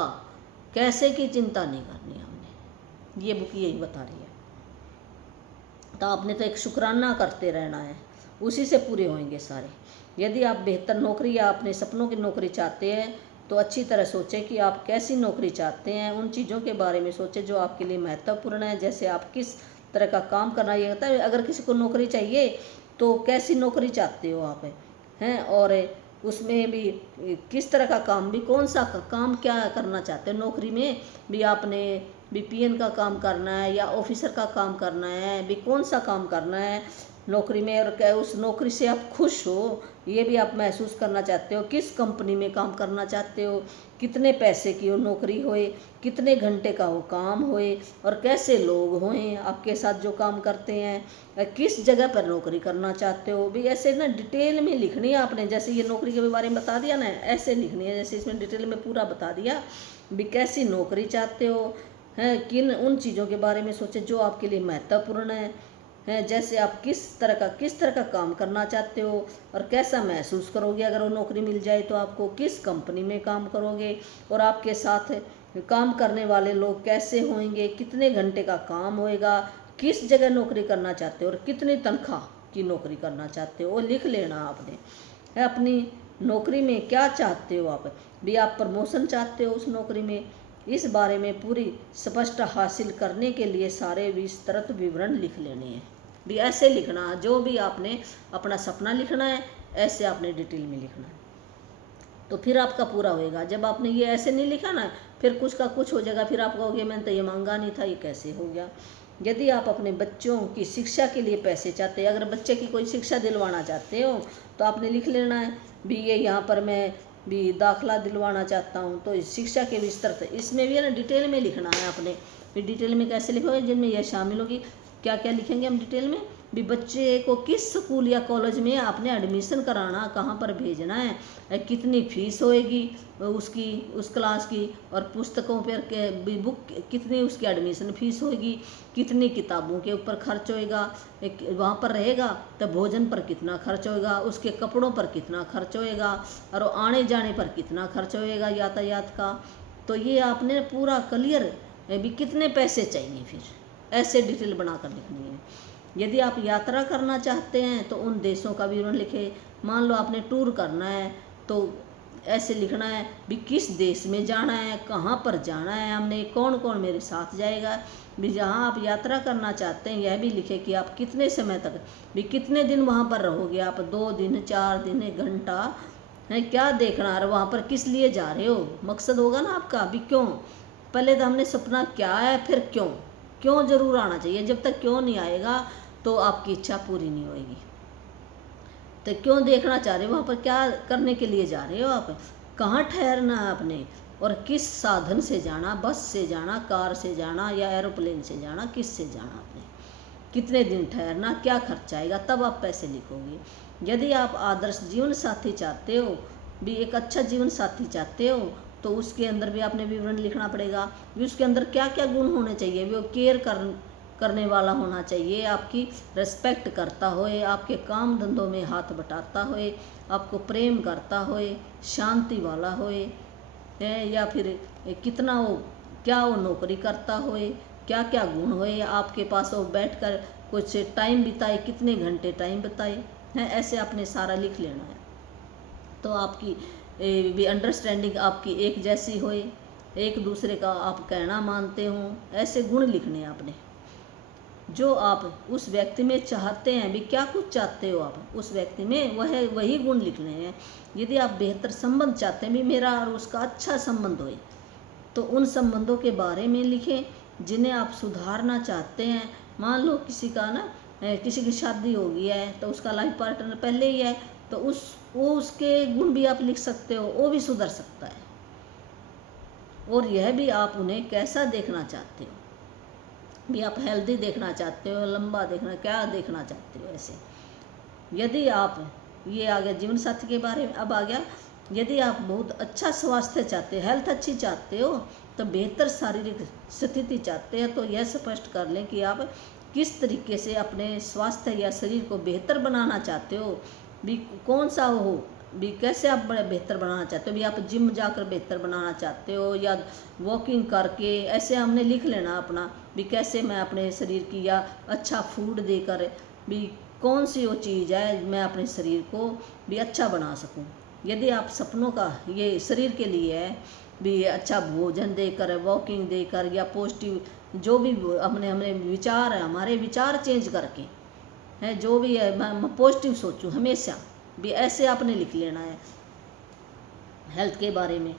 कैसे की चिंता नहीं करनी हमने। ये बुक यही बता रही है। तो आपने तो एक शुक्राना करते रहना है, उसी से पूरे होंगे सारे। यदि आप बेहतर नौकरी या अपने सपनों की नौकरी चाहते हैं तो अच्छी तरह सोचें कि आप कैसी नौकरी चाहते हैं। उन चीज़ों के बारे में सोचें जो आपके लिए महत्वपूर्ण है, जैसे आप किस तरह का काम करना। ये होता है अगर किसी को नौकरी चाहिए तो कैसी नौकरी चाहते हो आप हैं, और उसमें भी किस तरह का काम भी, कौन सा काम क्या करना चाहते हो नौकरी में भी। आपने बीपीएन का काम करना है या ऑफिसर का काम करना है भी, कौन सा काम करना है नौकरी में, और क्या उस नौकरी से आप खुश हो ये भी आप महसूस करना चाहते हो। किस कंपनी में काम करना चाहते हो, कितने पैसे की वो नौकरी होए, कितने घंटे का वो काम होए, और कैसे लोग होएं आपके साथ जो काम करते हैं, किस जगह पर नौकरी करना चाहते हो भी। ऐसे ना डिटेल में लिखनी है आपने, जैसे ये नौकरी के बारे में बता दिया ना, ऐसे लिखनी है जैसे इसमें डिटेल में पूरा बता दिया भी कैसी नौकरी चाहते हो हैं। किन उन चीज़ों के बारे में सोचे जो आपके लिए महत्वपूर्ण है, जैसे आप किस तरह का काम करना चाहते हो, और कैसा महसूस करोगे अगर वो नौकरी मिल जाए तो आपको, किस कंपनी में काम करोगे, और आपके साथ काम करने वाले लोग कैसे होंगे, कितने घंटे का काम होएगा, किस जगह नौकरी करना चाहते हो, और कितनी तनख्वाह की नौकरी करना चाहते हो, वो लिख लेना आपने है। अपनी नौकरी में क्या चाहते हो आप भी, आप प्रमोशन चाहते हो उस नौकरी में, इस बारे में पूरी स्पष्ट हासिल करने के लिए सारे विस्तृत विवरण लिख लेने हैं भी। ऐसे लिखना, जो भी आपने अपना सपना लिखना है ऐसे आपने डिटेल में लिखना है, तो फिर आपका पूरा होएगा। जब आपने ये ऐसे नहीं लिखा ना, फिर कुछ का कुछ हो जाएगा, फिर आप कहोगे मैंने तो ये मांगा नहीं था, ये कैसे हो गया। यदि आप अपने बच्चों की शिक्षा के लिए पैसे चाहते हैं, अगर बच्चे की कोई शिक्षा दिलवाना चाहते हो तो आपने लिख लेना है भी, ये यहाँ पर मैं भी दाखला दिलवाना चाहता हूँ, तो इस शिक्षा के विस्तृत, इसमें भी है ना डिटेल में लिखना है आपने। फिर डिटेल में कैसे लिखोगे, जिनमें यह शामिल होगी। क्या क्या लिखेंगे हम डिटेल में भी, बच्चे को किस स्कूल या कॉलेज में आपने एडमिशन कराना, कहाँ पर भेजना है, कितनी फीस होएगी उसकी, उस क्लास की, और पुस्तकों पर के बुक कितनी उसकी एडमिशन फीस होएगी, कितनी किताबों के ऊपर खर्च होएगा, वहाँ पर रहेगा तो भोजन पर कितना खर्च होएगा, उसके कपड़ों पर कितना खर्च होएगा, और आने जाने पर कितना खर्च होएगा यातायात का। तो ये आपने पूरा क्लियर भी, कितने पैसे चाहिए, फिर ऐसे डिटेल बनाकर लिखनी है। यदि आप यात्रा करना चाहते हैं तो उन देशों का विवरण लिखे। मान लो आपने टूर करना है तो ऐसे लिखना है भी, किस देश में जाना है, कहाँ पर जाना है हमने, कौन कौन मेरे साथ जाएगा भी। जहाँ आप यात्रा करना चाहते हैं यह भी लिखे कि आप कितने समय तक भी, कितने दिन वहाँ पर रहोगे आप, 2 दिन 4 दिन 1 घंटा है, क्या देखना है वहाँ पर, किस लिए जा रहे हो, मकसद होगा ना आपका भी, क्यों। पहले तो हमने सपना क्या है, फिर क्यों, क्यों जरूर आना चाहिए। जब तक क्यों नहीं आएगा तो आपकी इच्छा पूरी नहीं होगी। तो क्यों देखना चाह रहे हो, वहाँ पर क्या करने के लिए जा रहे हो आप, कहाँ ठहरना है आपने, और किस साधन से जाना, बस से जाना, कार से जाना या एरोप्लेन से जाना, किस से जाना आपने, कितने दिन ठहरना, क्या खर्चा आएगा, तब आप पैसे लिखोगे। यदि आप आदर्श जीवन साथी चाहते हो, भी एक अच्छा जीवन साथी चाहते हो, तो उसके अंदर भी आपने विवरण लिखना पड़ेगा। भी उसके अंदर क्या क्या गुण होने चाहिए। भी वो केयर करने वाला होना चाहिए, आपकी रिस्पेक्ट करता होए, आपके काम धंधों में हाथ बटाता होए, आपको प्रेम करता होए, शांति वाला होए, या फिर कितना वो, क्या वो नौकरी करता होए, क्या क्या गुण होए, आपके पास वो बैठकर कुछ टाइम बिताए, कितने घंटे टाइम बिताए हैं, ऐसे आपने सारा लिख लेना है। तो आपकी भी अंडरस्टैंडिंग आपकी एक जैसी होए, एक दूसरे का आप कहना मानते हो, ऐसे गुण लिखने हैं आपने, जो आप उस व्यक्ति में चाहते हैं। भी क्या कुछ चाहते हो आप उस व्यक्ति में, वही गुण लिखने हैं। यदि आप बेहतर संबंध चाहते हैं, भी मेरा और उसका अच्छा संबंध होए, तो उन संबंधों के बारे में लिखें जिन्हें आप सुधारना चाहते हैं। मान लो किसी का ना किसी की शादी हो गई है, तो उसका लाइफ पार्टनर पहले ही है, तो उसके गुण भी आप लिख सकते हो, वो भी सुधर सकता है। और यह भी आप उन्हें कैसा देखना चाहते हो, भी आप हेल्दी देखना चाहते हो, लंबा देखना, क्या देखना चाहते हो। ऐसे यदि आप, ये आ गया जीवन साथी के बारे में। अब आ गया, यदि आप बहुत अच्छा स्वास्थ्य चाहते हो, हेल्थ अच्छी चाहते हो, तो बेहतर शारीरिक स्थिति चाहते हैं, तो यह स्पष्ट कर लें कि आप किस तरीके से अपने स्वास्थ्य या शरीर को बेहतर बनाना चाहते हो। भी कौन सा हो, भी कैसे आप बेहतर बनाना चाहते हो। भी आप जिम जाकर बेहतर बनाना चाहते हो या वॉकिंग करके, ऐसे हमने लिख लेना अपना, भी कैसे मैं अपने शरीर की, या अच्छा फूड देकर, भी कौन सी वो चीज़ है मैं अपने शरीर को भी अच्छा बना सकूं। यदि आप सपनों का ये शरीर के लिए है, भी अच्छा भोजन देकर, वॉकिंग देकर, या पॉजिटिव जो भी हमने विचार है, हमारे विचार चेंज करके है, जो भी है मैं पॉजिटिव सोचूं हमेशा, भी ऐसे आपने लिख लेना है हेल्थ के बारे में।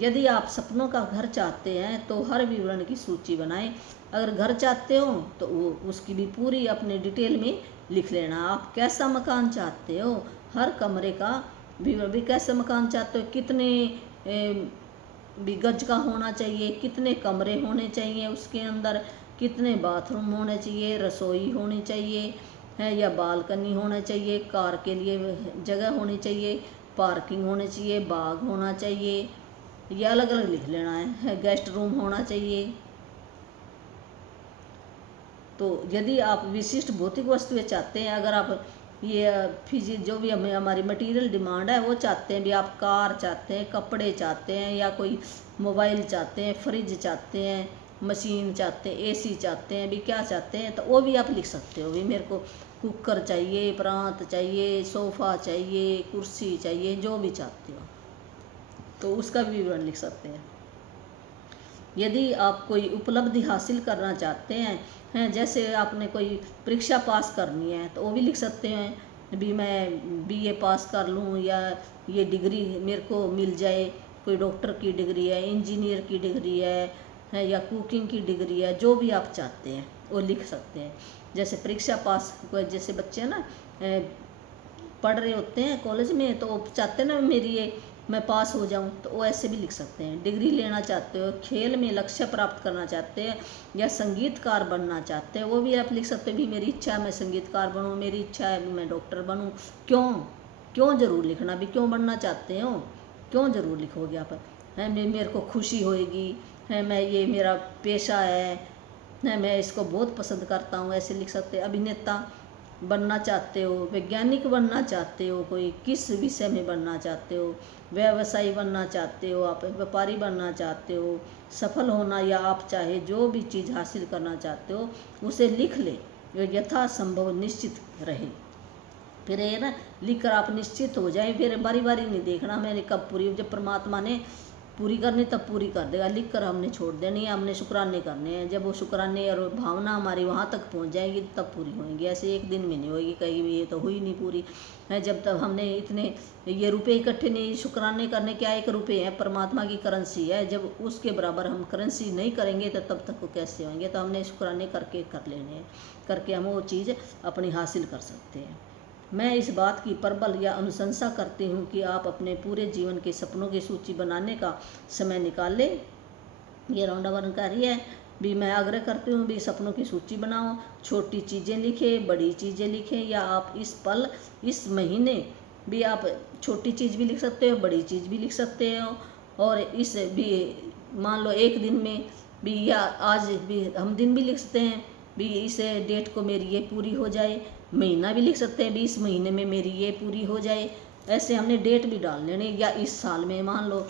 यदि आप सपनों का घर चाहते हैं, तो हर विवरण की सूची बनाएं। अगर घर चाहते हो तो वो उसकी भी पूरी अपने डिटेल में लिख लेना। आप कैसा मकान चाहते हो, हर कमरे का विवरण, भी कैसा मकान चाहते हो, कितने भी गज का होना चाहिए, कितने कमरे होने चाहिए उसके अंदर, कितने बाथरूम होने चाहिए, रसोई होनी चाहिए है, या बालकनी होना चाहिए, कार के लिए जगह होनी चाहिए, पार्किंग होनी चाहिए, बाग होना चाहिए, ये अलग अलग लिख लेना है, गेस्ट रूम होना चाहिए। तो यदि आप विशिष्ट भौतिक वस्तुएं चाहते हैं, अगर आप ये जो भी हमें हमारी मटेरियल डिमांड है वो चाहते हैं, भी आप कार चाहते हैं, कपड़े चाहते हैं, या कोई मोबाइल चाहते हैं, फ्रिज चाहते हैं, मशीन चाहते हैं, एसी चाहते हैं, भी क्या चाहते हैं, तो वो भी आप लिख सकते हो। भी मेरे को कुकर चाहिए, प्रांत चाहिए, सोफ़ा चाहिए, कुर्सी चाहिए, जो भी चाहते हो तो उसका भी विवरण लिख सकते हैं। यदि आप कोई उपलब्धि हासिल करना चाहते हैं, जैसे आपने कोई परीक्षा पास करनी है, तो वो भी लिख सकते हैं। भी मैं बीए पास कर लूँ, या ये डिग्री मेरे को मिल जाए, कोई डॉक्टर की डिग्री है, इंजीनियर की डिग्री है, या कुकिंग की डिग्री है, जो भी आप चाहते हैं वो लिख सकते हैं। जैसे परीक्षा पास, जैसे बच्चे ना पढ़ रहे होते हैं कॉलेज में, तो वो चाहते हैं ना मेरी ये मैं पास हो जाऊं, तो वो ऐसे भी लिख सकते हैं। डिग्री लेना चाहते हो, खेल में लक्ष्य प्राप्त करना चाहते हैं, या संगीतकार बनना चाहते हैं, वो भी आप लिख सकते हैं। भी मेरी इच्छा है मैं संगीतकार बनूं, मेरी इच्छा है मैं डॉक्टर बनूं। क्यों जरूर लिखना, भी क्यों बनना चाहते हो, क्यों जरूर लिखोगे आप। है मेरे को खुशी होएगी, है मैं ये मेरा पेशा है मैं इसको बहुत पसंद करता हूँ, ऐसे लिख सकते हैं। अभिनेता बनना चाहते हो, वैज्ञानिक बनना चाहते हो, कोई किस विषय में बनना चाहते हो, व्यवसायी बनना चाहते हो, आप व्यापारी बनना चाहते हो, सफल होना, या आप चाहे जो भी चीज़ हासिल करना चाहते हो उसे लिख ले, यथासंभव निश्चित रहे। फिर ये ना लिख कर आप निश्चित हो जाए, फिर बारी बारी नहीं देखना मैंने कब पूरी। जब परमात्मा ने पूरी करनी तब पूरी कर देगा, लिख कर हमने छोड़ देनी है, हमने शुक्राने करने हैं। जब वो शुक्राने और भावना हमारी वहाँ तक पहुँच जाएगी तब पूरी होएंगी, ऐसे एक दिन में नहीं होगी। कहीं भी ये तो हुई नहीं पूरी है जब तक हमने इतने ये रुपए इकट्ठे नहीं। शुक्राने करने क्या, 1 रुपये है परमात्मा की करेंसी है, जब उसके बराबर हम करेंसी नहीं करेंगे तो तब तक वो कैसे होंगे। तो हमने शुक्राने करके कर लेने हैं, करके हम वो चीज़ अपनी हासिल कर सकते हैं। मैं इस बात की प्रबल या अनुशंसा करती हूँ कि आप अपने पूरे जीवन के सपनों की सूची बनाने का समय निकाल लें। ये रौंडा वन कार्य है भी, मैं आग्रह करती हूँ भी सपनों की सूची बनाओ। छोटी चीज़ें लिखें, बड़ी चीज़ें लिखें, या आप इस पल इस महीने भी आप छोटी चीज़ भी लिख सकते हो, बड़ी चीज़ भी लिख सकते हो। और इस भी मान लो एक दिन में भी, या आज भी हम दिन भी लिख सकते हैं भी, इस डेट को मेरी ये पूरी हो जाए। महीना भी लिख सकते हैं भी, इस महीने में मेरी ये पूरी हो जाए। ऐसे हमने डेट भी डाल लेनी। या इस साल में मान लो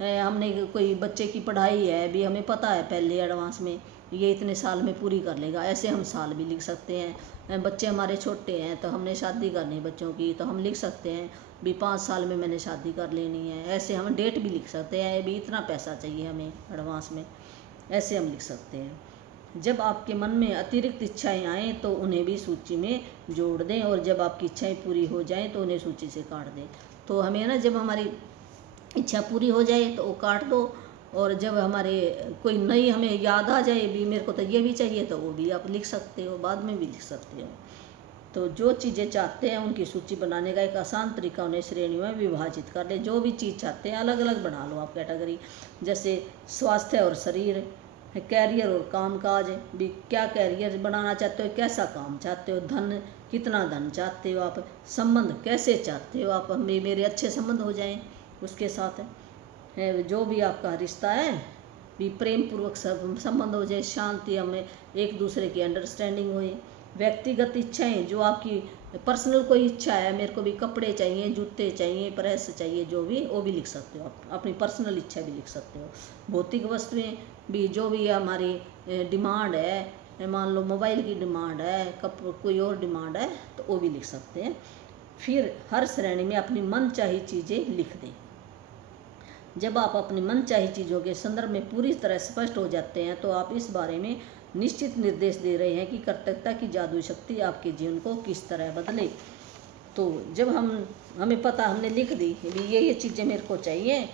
हमने कोई बच्चे की पढ़ाई है भी, हमें पता है पहले एडवांस में ये इतने साल में पूरी कर लेगा, ऐसे हम साल भी लिख सकते हैं। बच्चे हमारे छोटे हैं तो हमने शादी करनी बच्चों की, तो हम लिख सकते हैं भी 5 साल में मैंने शादी कर लेनी है। ऐसे हम डेट भी लिख सकते हैं भी, इतना पैसा चाहिए हमें एडवांस में, ऐसे हम लिख सकते हैं। जब आपके मन में अतिरिक्त इच्छाएं आएँ तो उन्हें भी सूची में जोड़ दें, और जब आपकी इच्छाएं पूरी हो जाएं तो उन्हें सूची से काट दें। तो हमें ना, जब हमारी इच्छा पूरी हो जाए तो वो काट दो, और जब हमारे कोई नई हमें याद आ जाए भी मेरे को तो ये भी चाहिए, तो वो भी आप लिख सकते हो, बाद में भी लिख सकते हो। तो जो चीज़ें चाहते हैं उनकी सूची बनाने का एक आसान तरीका, उन्हें श्रेणियों में विभाजित कर ले। जो भी चीज़ चाहते हैं अलग अलग बना लो आप कैटेगरी, जैसे स्वास्थ्य और शरीर, कैरियर और कामकाज भी, क्या कैरियर बनाना चाहते हो, कैसा काम चाहते हो, धन कितना धन चाहते हो आप, संबंध कैसे चाहते हो आप, मेरे अच्छे संबंध हो जाएं उसके साथ है। जो भी आपका रिश्ता है भी प्रेम पूर्वक संबंध हो जाए, शांति, हमें एक दूसरे की अंडरस्टैंडिंग होए। व्यक्तिगत इच्छाएं, जो आपकी पर्सनल कोई इच्छा है, मेरे को भी कपड़े चाहिए, जूते चाहिए, प्रेस चाहिए, जो भी वो भी लिख सकते हो आप, अपनी पर्सनल इच्छा भी लिख सकते हो। भौतिक वस्तुएं भी, जो भी हमारी डिमांड है, मान लो मोबाइल की डिमांड है, कोई और डिमांड है, तो वो भी लिख सकते हैं। फिर हर श्रेणी में अपनी मनचाही चीज़ें लिख दें। जब आप अपनी मनचाही चीज़ों के संदर्भ में पूरी तरह स्पष्ट हो जाते हैं तो आप इस बारे में निश्चित निर्देश दे रहे हैं कि कर्तव्यता की जादुई शक्ति आपके जीवन को किस तरह बदले। तो जब हमें पता, हमने लिख दी ये चीज़ें मेरे को चाहिए,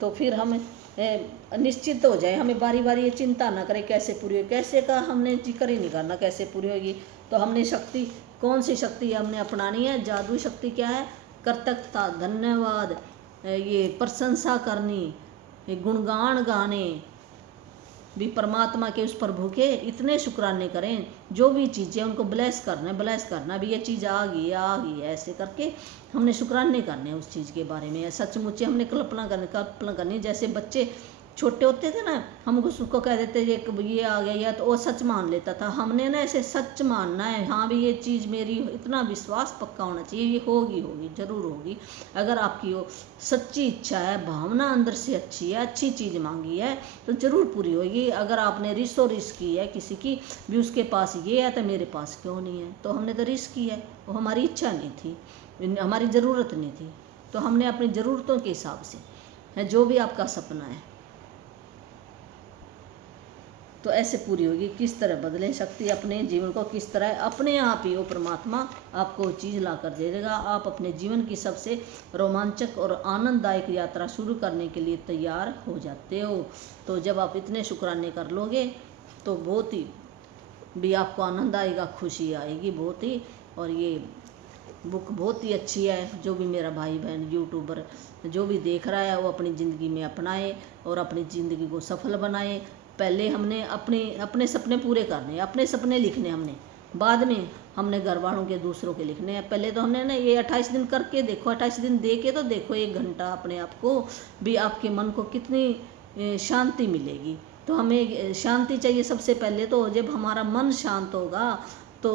तो फिर हम निश्चित हो जाए, हमें बारी बारी ये चिंता ना करें कैसे पूरी होगी, कैसे का हमने जिक्र ही नहीं करना कैसे पूरी होगी। तो हमने शक्ति, कौन सी शक्ति हमने अपनानी है, जादुई शक्ति क्या है, कृतज्ञता, धन्यवाद, ये प्रशंसा करनी, ये गुणगान गाने भी, परमात्मा के उस प्रभु के इतने शुक्राने करें। जो भी चीज़ें उनको ब्लेस करना भी, ये चीज़ आ गई ऐसे करके हमने शुक्राने करने हैं उस चीज़ के बारे में। सचमुच हमने कल्पना करनी। जैसे बच्चे छोटे होते थे ना, हम उसको कह देते ये आ गया, तो वो सच मान लेता था। हमने ना ऐसे सच मानना है, हाँ भी ये चीज़ मेरी, इतना विश्वास पक्का होना चाहिए, ये होगी जरूर होगी। अगर आपकी वो सच्ची इच्छा है, भावना अंदर से अच्छी है, अच्छी चीज़ मांगी है, तो ज़रूर पूरी होगी। अगर आपने रिस्क की है किसी की भी, उसके पास ये है तो मेरे पास क्यों नहीं है, तो हमने तो रिस्क की है, वो हमारी इच्छा नहीं थी, हमारी ज़रूरत नहीं थी। तो हमने अपनी ज़रूरतों के हिसाब से है, जो भी आपका सपना है तो ऐसे पूरी होगी। किस तरह बदलें शक्ति अपने जीवन को, किस तरह अपने आप ही वो परमात्मा आपको चीज़ ला कर दे देगा। आप अपने जीवन की सबसे रोमांचक और आनंददायक यात्रा शुरू करने के लिए तैयार हो जाते हो। तो जब आप इतने शुक्राने कर लोगे तो बहुत ही भी आपको आनंद आएगा, खुशी आएगी बहुत ही। और ये बुक बहुत ही अच्छी है। जो भी मेरा भाई बहन यूट्यूबर जो भी देख रहा है वो अपनी ज़िंदगी में अपनाए और अपनी ज़िंदगी को सफल बनाए। पहले हमने अपने सपने पूरे करने, अपने सपने लिखने हमने, बाद में हमने घर वालों के, दूसरों के लिखने हैं। पहले तो हमने ना ये 28 दिन करके देखो, 28 दिन दे के तो देखो, 1 घंटा अपने आप को भी, आपके मन को कितनी शांति मिलेगी। तो हमें शांति चाहिए सबसे पहले। तो जब हमारा मन शांत होगा तो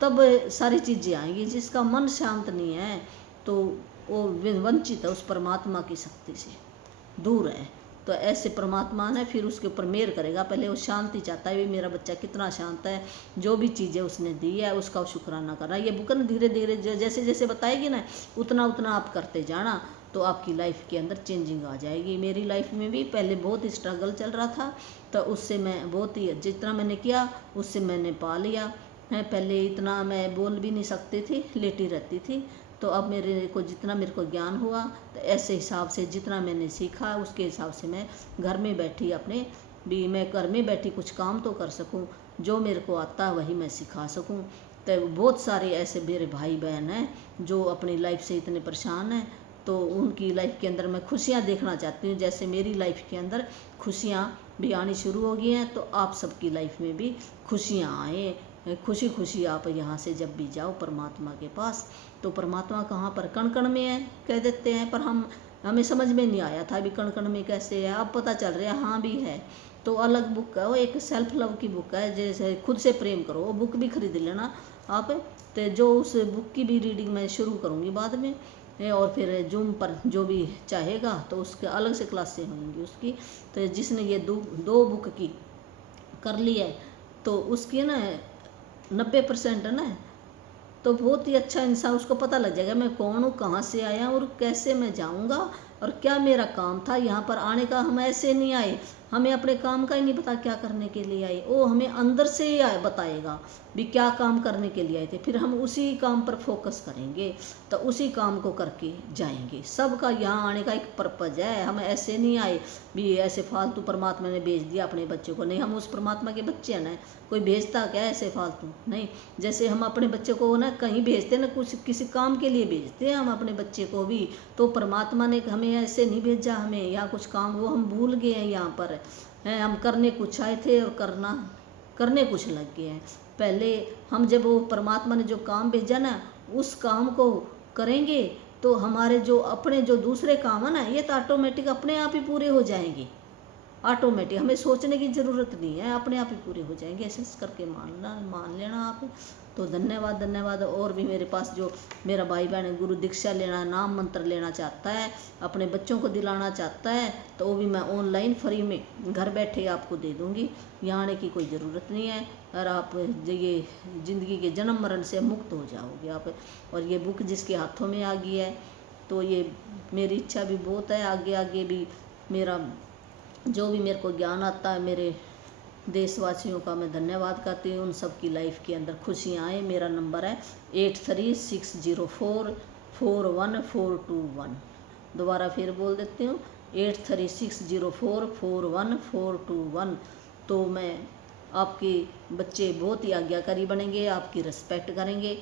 तब सारी चीज़ें आएंगी। जिसका मन शांत नहीं है तो वो वंचित है उस परमात्मा की शक्ति से, दूर है। तो ऐसे परमात्मा ने फिर उसके ऊपर मेहर करेगा। पहले वो शांति चाहता है, भी मेरा बच्चा कितना शांत है, जो भी चीज़ें उसने दी है उसका शुक्राना करना। ये बुक न धीरे धीरे जैसे जैसे बताएगी ना, उतना उतना आप करते जाना। तो आपकी लाइफ के अंदर चेंजिंग आ जाएगी। मेरी लाइफ में भी पहले बहुत स्ट्रगल चल रहा था, तो उससे मैं बहुत ही जितना मैंने किया उससे मैंने पा लिया है। पहले इतना मैं बोल भी नहीं सकती थी, लेटी रहती थी। तो अब मेरे को जितना मेरे को ज्ञान हुआ, तो ऐसे हिसाब से जितना मैंने सीखा उसके हिसाब से मैं घर में बैठी अपने भी मैं घर में बैठी कुछ काम तो कर सकूं, जो मेरे को आता है वही मैं सिखा सकूं। तो बहुत सारे ऐसे मेरे भाई बहन हैं जो अपनी लाइफ से इतने परेशान हैं, तो उनकी लाइफ के अंदर मैं खुशियाँ देखना चाहती हूँ। जैसे मेरी लाइफ के अंदर खुशियाँ भी आनी शुरू हो गई हैं, तो आप सबकी लाइफ में भी खुशियाँ आए। खुशी खुशी आप यहाँ से जब भी जाओ परमात्मा के पास, तो परमात्मा कहाँ पर कण कण में है कह देते हैं, पर हमें समझ में नहीं आया था अभी कण कण में कैसे है। अब पता चल रहा है हाँ भी है। तो अलग बुक है वो, एक सेल्फ लव की बुक है, जैसे खुद से प्रेम करो, वो बुक भी खरीद लेना आप। तो जो उस बुक की भी रीडिंग मैं शुरू करूँगी बाद में, और फिर जूम पर जो भी चाहेगा तो उसके अलग से क्लासें होंगी उसकी। तो जिसने ये दो बुक की कर ली है, तो उसकी ना 90% है ना, तो बहुत ही अच्छा इंसान, उसको पता लग जाएगा मैं कौन हूँ, कहाँ से आया और कैसे मैं जाऊँगा और क्या मेरा काम था यहाँ पर आने का। हम ऐसे नहीं आए, हमें अपने काम का ही नहीं पता क्या करने के लिए आए, वो हमें अंदर से ही बताएगा भी क्या काम करने के लिए आए थे, फिर हम उसी काम पर फोकस करेंगे, तो उसी काम को करके जाएंगे। सबका यहाँ आने का एक पर्पज है, हम ऐसे नहीं आए भी ऐसे फालतू परमात्मा ने भेज दिया अपने बच्चों को, नहीं, हम उस परमात्मा के बच्चे हैं ना, कोई भेजता क्या ऐसे फालतू नहीं। जैसे हम अपने बच्चे को ना कहीं भेजते ना, कुछ किसी काम के लिए भेजते हैं हम अपने बच्चे को भी, तो परमात्मा ने हमें ऐसे नहीं भेजा, हमें यहाँ कुछ काम वो हम भूल गए हैं यहाँ पर हैं, हम करने कुछ आए थे और करने कुछ लग गए हैं। पहले हम जब वो परमात्मा ने जो काम भेजा ना उस काम को करेंगे, तो हमारे जो अपने जो दूसरे काम है ना, ये तो ऑटोमेटिक अपने आप ही पूरे हो जाएंगे। ऑटोमेटिक हमें सोचने की ज़रूरत नहीं है, अपने आप ही पूरे हो जाएंगे। ऐसे करके मान लेना आप। तो धन्यवाद। और भी मेरे पास जो मेरा भाई बहन गुरु दीक्षा लेना, नाम मंत्र लेना चाहता है, अपने बच्चों को दिलाना चाहता है, तो वो भी मैं ऑनलाइन फ्री में घर बैठे आपको दे दूँगी, यहाँ आने की कोई ज़रूरत नहीं है। और आप ये ज़िंदगी के जन्म मरण से मुक्त हो जाओगे आप। और ये बुक जिसके हाथों में आ गई है, तो ये मेरी इच्छा भी बहुत है आगे आगे भी मेरा जो भी मेरे को ज्ञान आता है, मेरे देशवासियों का मैं धन्यवाद करती हूँ। उन सब की लाइफ के अंदर खुशियाँ आए। मेरा नंबर है 8360441421। दोबारा फिर बोल देती हूँ 8360441421। तो मैं आपके बच्चे बहुत ही आज्ञाकारी बनेंगे, आपकी रिस्पेक्ट करेंगे।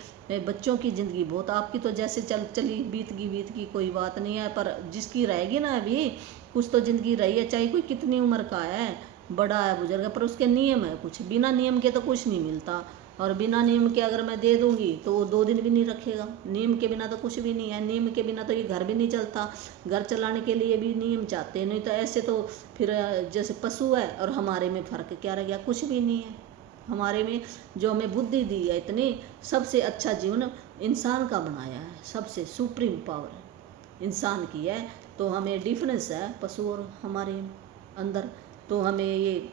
बच्चों की ज़िंदगी बहुत, आपकी तो जैसे चली बीत गई कोई बात नहीं है, पर जिसकी रहेगी ना अभी कुछ तो ज़िंदगी रही है, चाहे कोई कितनी उम्र का है, बड़ा है बुजुर्ग है, पर उसके नियम है कुछ, बिना नियम के तो कुछ नहीं मिलता। और बिना नियम के अगर मैं दे दूंगी तो वो 2 दिन भी नहीं रखेगा। नियम के बिना तो कुछ भी नहीं है, नियम के बिना तो ये घर भी नहीं चलता। घर चलाने के लिए भी नियम चाहते हैं, नहीं तो ऐसे तो फिर जैसे पशु है और हमारे में फ़र्क क्या रह गया, कुछ भी नहीं है। हमारे में जो हमें बुद्धि दी है इतनी, सबसे अच्छा जीवन इंसान का बनाया है, सबसे सुप्रीम पावर इंसान की है। तो हमें डिफरेंस है पशु और हमारे अंदर। तो हमें ये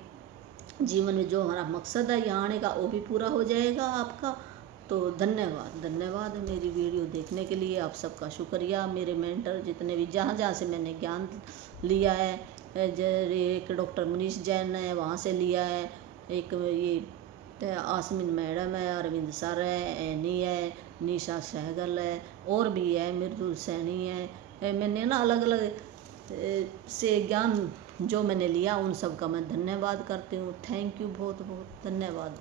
जीवन में जो हमारा मकसद है यहाँ आने का वो भी पूरा हो जाएगा आपका। तो धन्यवाद मेरी वीडियो देखने के लिए। आप सबका शुक्रिया। मेरे मेंटर जितने भी जहाँ से मैंने ज्ञान लिया है, एक डॉक्टर मनीष जैन है वहाँ से लिया है, एक ये आसमिन मैडम है, अरविंद सर है, एनी है, निशा सहगल है, और भी है, मृदुल सैनी है। मैंने ना अलग अलग से ज्ञान जो मैंने लिया उन सब का मैं धन्यवाद करती हूँ। थैंक यू, बहुत बहुत धन्यवाद।